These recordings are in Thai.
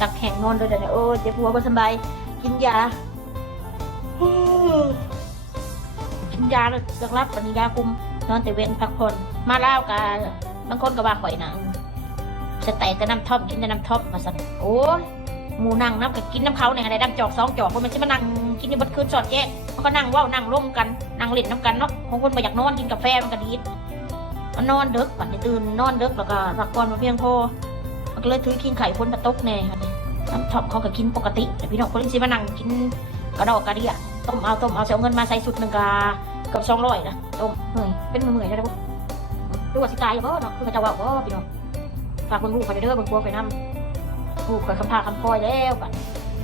สักแข่งนอนเลยเดี๋ยวนี้โอ้เจ็บหัวบ่สบายกินยากินยาแล้วจะรับปฏิยาคุมนอนแต่เว้นพักผ่อนมาเล่ากันบางคนก็ว่าข่อยนะจะแตกแต่น้ำท่อมกินแต่น้ำท่อมมาสั่นโอ้ยหมูนั่งน้ำกับกินน้ำเขาเนี่ยอะไรดังจอก2 จอกคนมันจะมานั่งกินในบัดคืนสอดแยกมันก็นั่งว่าวนั่งร่วมกันนั่งเล่นน้ำกันเนาะบางคนมาอยากนอนกินกาแฟมันก็ดีมันนอนเด็กปัดในตื่นนอนเด็กแล้วก็พักผ่อนมาเพียงพอมันก็เลยถือกินไข่พ้นมาตกแน่ค่ะน้ำท่อมเขาก็กินปกติแต่พี่น้องคนที่มานั่งกินกระดอกกระเดี่ยต้มเอาเสียเงินมาใส่สุดหนึ่งกาเกือบ200นะต้มเป็นมือใช่ไหมบุ๊ดูว่าสิตายบ่เนาะคือจะว่าบ่พี่น้องฝากคนลูกไปเด้อบางตัวไปนำลูกไปคำพาคำพอยแล้วบัด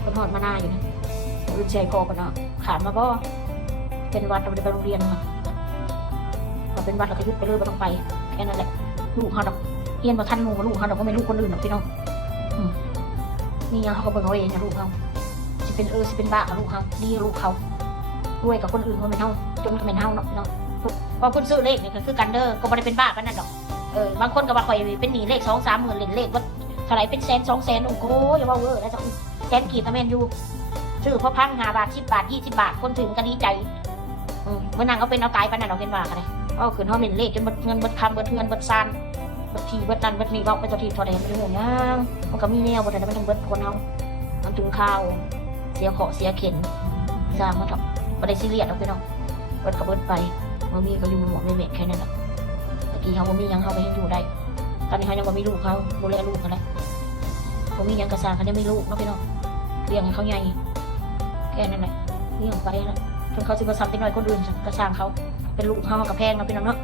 คนหอดมาหน้าอยู่นะรุ่นเชยโคกันเนาะขาดมาบ่เป็นวัดเราไปโรงเรียนมาเราเป็นวัดเราก็ยุดไปเลยไม่ต้องไปแค่นั้นแหละลูกเขาดอกเฮียนมาทันหมูลูกเขาดอกก็ไม่ลูกคนอื่นหรอกพี่น้องนี่ยังเขาก็เบิ่งเอาเองนะลูกเขาสิเป็นบ้ากับลูกเขาดีลูกเขารวยกับคนอื่นเขาไม่เท่าจนก็ไม่เท่าเนาะพี่น้องพอคุณซื้อเลขนี่ก็คือกันเด้อก็ไม่ได้เป็นบ้ากันนั่นดอกบางคนก็ว่าข่อยเป็นหนี้เลข2-3 หมื่นเลขว่าเท่าไหร่เป็น100,000-200,000โอ้โหอย่าว่าเวอร์แล้วจ้ะแสนกีบตะเมนอยู่ซื้อพอพัง5 บาท10 บาท20 บาทคนถึงก็ดีใจเมื่อนางเอาเป็นเอาตายไปนั่นเราเป็นว่าอะไรก็คือเขาเล่นเลขจนเงินเบิดคำเบิดเงินเบิดซานเบิดทีเบิดนั่นเบิดนี่บอกไปตัวทีทอดแดงไปเรื่องย่างมันก็มีแนวบนนั้นมันต้องเบิดคนเอามันถึงข้าวเสียขอเสียเข็นสร้างมาทำประเดี๋ยวซีเรียสเอาไปเนาะเบิดกับเบิดไปมันมีก็อยู่หมดไม่เม็ดแค่นั้นแหละตะกี้เขาบ่มียังเขาไปให้อยู่ได้ตอนนี้เขายังบ่มีลูกเขาดูแลลูกเขาเลยบ่มียังกระซางเขายังไม่ลูกเนาะพี่น้องเลี้ยงให้เขาใหญ่แค่นั้นแหละเลี้ยงไปนะจนเขาสิบซ้ำเป็นน้อยคนอื่นกระซางเขาเป็นลูกเขากับแพงเนาะพี่น้องเนาะ